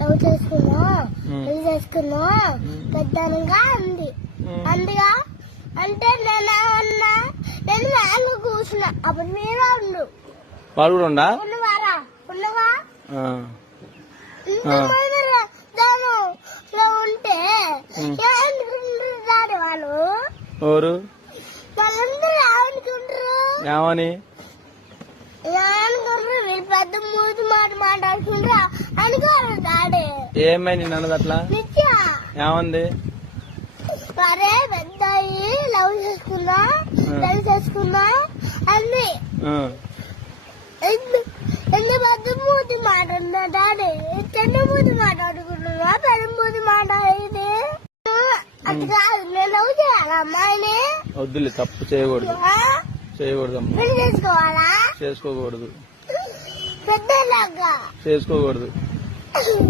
Love చేసుకున్నా పెళ్లి చేసుకున్నా పెద్దనగా అంది. అందుగా అంటే నేను వ్యాన్లో కూర్చున్నా. అప్పుడు మీరే ఉండు వాడు కూడా ఉండవా ఉంటే ఏమనుకుంటారు వాళ్ళు? ఎవరు వాళ్ళందరూ ఏమనుకుంటారు? ఏమని ఏమనుకుంటారు? వీళ్ళు పెద్ద మూతి మాట్లాడుకుంటారు అనుకోరు. దాడే ఏమైంది నన్నది అట్లా ఏమంది? సరే పెద్ద లవ్ చేసుకున్నా పెళ్లి చేసుకున్నా అన్ని ఎన్ని పెద్ద మూతి మాట్లాడుతున్నా డాడీ. చిన్న మూతి మాట్లాడుకుంటున్నా పెద్ద మూతి మాట్లాడేది అది కాదు. నేను లవ్ చేయాలా అమ్మాయిని? వద్దులే, తప్పు చేయకూడదు అమ్మా. పెళ్లి చేసుకోవాలా? చేసుకోకూడదు, పెద్దలాగా చేసుకోకూడదు.